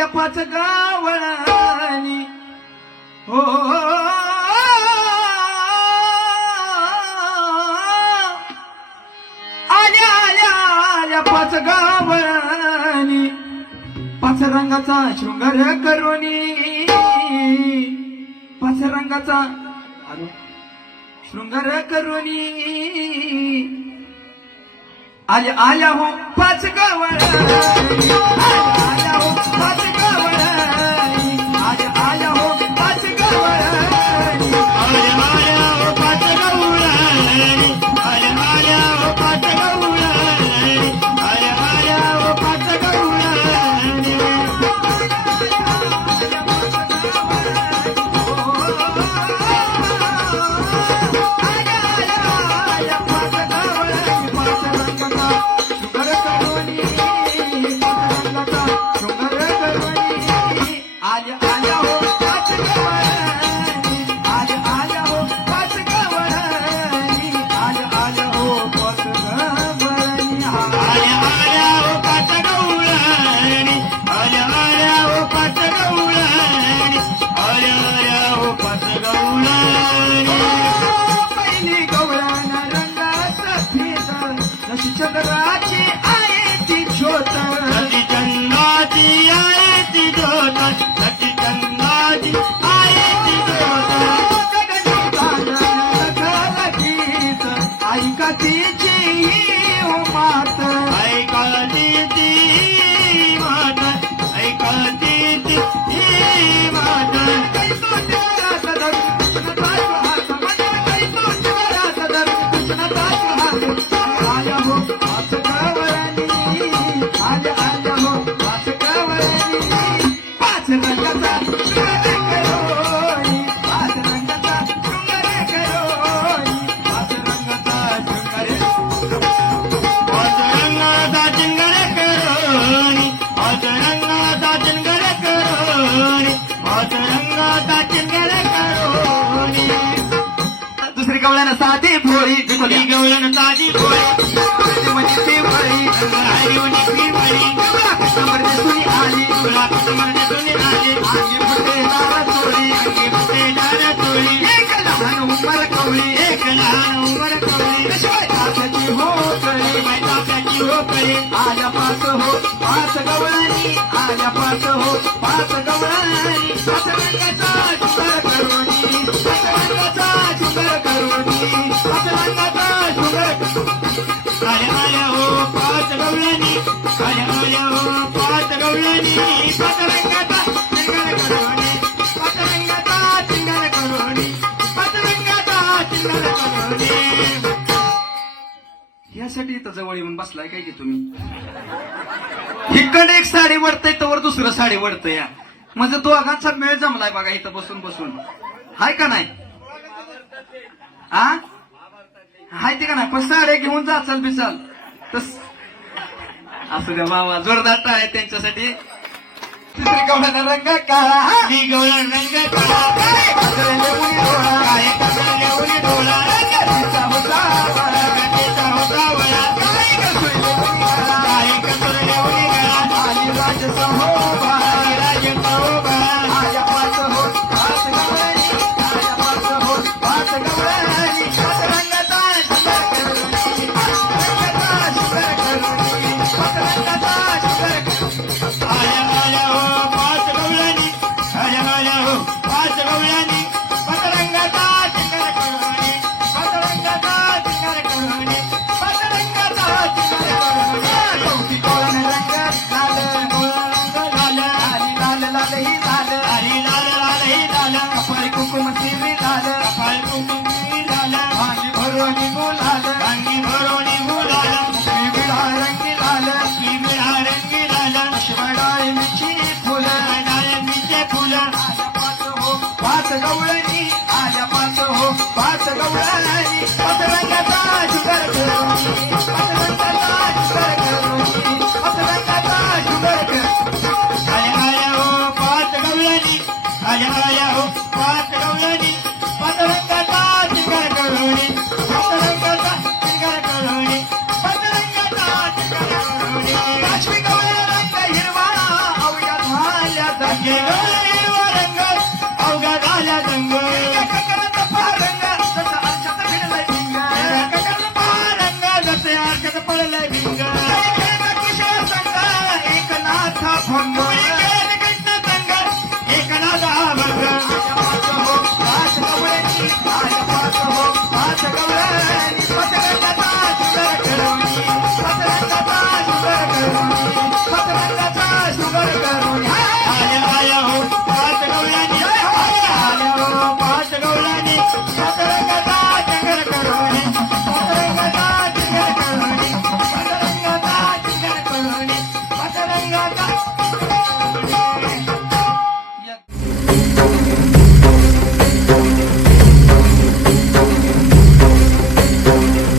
आल्या पाच गावळानी हो आल्या आल्या आल्या पाच गावळानी पाच रंगाचा शृंगार करोनी पाच रंगाचा शृंगार करोनी आल्या आल्या हो पाच गावळानी आल्या हो पाच गावळानी आल्या आल्या हो पाच गावळानी आल्या आल्या हो पाच गावळानी आल्या आल्या हो पाच गावळानी आल्या आल्या हो पाच गावळानी चंद्राची आहे ती ज्योत नदी चंद्राची आहे ती ज्योत नदी चंद्राची आहे ती ज्योत ऐका तिची हो मात ऐका तिची मात ऐका तिची मात दुसरी गवळ्यानं साधी भोळी दुसरी गवळण ताजी भोळी म्हणजे ती भोळी हरी म्हणे ती भोळी कस्टमर दिसून आली तुला कस्टमर दिसून आली आगी फुटे दार चोळी अंगी फुटे दार चोळी एक लहान उमर कवळी एक लहान उमर कवळी शिवाय तात्याची हो कळी मैदानाची हो कळी आल्या पाच हो पाच गवळणी आल्या पाच हो पाच गवळणी पाच रंगाचा शुगर करोनी पाच रंगाचा शुगर करोनी पाच रंगाचा शुगर आल्या आल्या हो पाच गवळणी आल्या आल्या हो पाच गवळणी पाच रंगाचा चिंगण करोनी पाच रंगाचा चिंगण करोनी पाच रंगाचा चिंगण करोनी यासाठी इथं जवळ येऊन बसलाय काय की तुम्ही इकडे एक साडी वडतय तर दुसरं साडी वडतय या म्हणजे दोघांचा मेळ जमलाय बघा इथं बसून बसून हाय का नाही हा हाय ते का नाही पण साड्या घेऊन जाचाल बिचाल तस असं द्या मामा जोरदार आहे त्यांच्यासाठी तिसरी गवळ्याचा रंग काळा ही गवळण रंग काळा काय कचऱ्याले उडी डोळा काय कचरले उडी डोळा रंगाचा होता वाळा. रंगाचा होता वळा काय कसोयले उडी गाळा. काय कचरले उडी गळा आली राजसा हो बाळा. राजचा हो बाळा आया पाच हो पाच गवळणी आया पाच हो पाच गवळणी पाच रंगाचा शुगर करोनी पाच रंगाचा शुगर करोनी पाच रंगाचा शुगर करोनी आल्या आल्या हो पाच गवळणी आल्या आल्या हो पाच गवळणी पतरंगाचा चिंगण करोनी पतरंगाचा चिंगण करोनी पतरंगाचा चिंगण करोनी चौथी कोण रंग लाल रंग लाल आली लाल लाल ही लाल हरी लाल लाल ही लाल कपाळी कुंकुम सिरी लाल कपाळ कुंकुमी लाल भांगी भरोनी गुलाल अंगी भरोणी गुलाल विळा रंगी लाल की विळा रंगी लाल शिवडाळी मिची फुलं डाळिंबीचे फुलं आल्या पाच हो पाच गवळणी आल्या पाच हो पाच गवळणी पतरंगाचा शुगर करोनी